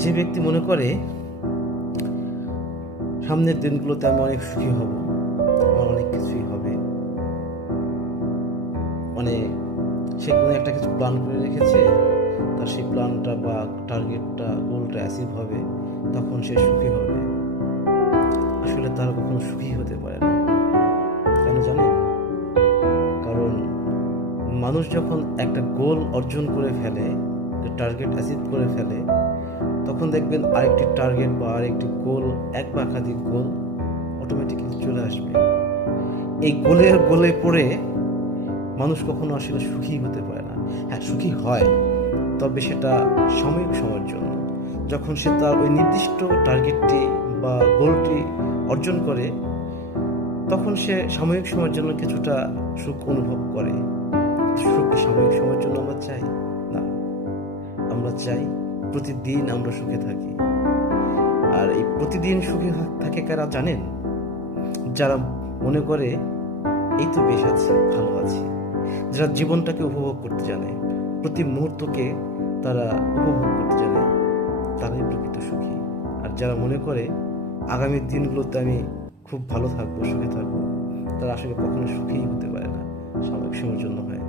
যে ব্যক্তি মনে করে সামনের দিনগুলোতে আমি অনেক সুখী হব, আমার অনেক কিছুই হবে, মানে সে কোনো একটা কিছু প্ল্যান করে রেখেছে, তার সেই প্ল্যানটা বা টার্গেটটা গোলটা অ্যাচিভ হবে, তখন সে সুখী হবে। আসলে তারা কখনো সুখী হতে পারে না। কেন জানেন? কারণ মানুষ যখন একটা গোল অর্জন করে ফেলে, টার্গেট অ্যাচিভ করে ফেলে, তখন দেখবেন আরেকটি টার্গেট বা আরেকটি গোল, এক বা একাধিক গোল অটোমেটিক্যালি চলে আসবে। এই গোলের গোলে পড়ে মানুষ কখনো আসলে সুখী হতে পারে না। হ্যাঁ, সুখী হয়, তবে সেটা সাময়িক সময়ের জন্য। যখন সে তার ওই নির্দিষ্ট টার্গেটটি বা গোলটি অর্জন করে, তখন সে সাময়িক সময়ের জন্য কিছুটা সুখ অনুভব করে। সুখ কি সাময়িক সময়ের জন্য আমরা চাই? না, আমরা চাই প্রতিদিন আমরা সুখে থাকি। আর এই প্রতিদিন সুখে থাকে কারা জানেন? যারা মনে করে এই তো বেশ আছি, ভালো আছি, যারা জীবনটাকে উপভোগ করতে জানে, প্রতি মুহূর্তকে তারা উপভোগ করতে জানে, তারাই প্রকৃত সুখী। আর যারা মনে করে আগামী দিনগুলোতে আমি খুব ভালো থাকবো, সুখে থাকবো, তারা আসলে কখনো সুখীই হতে পারে না, সাময়িক সময়ের জন্য হয়।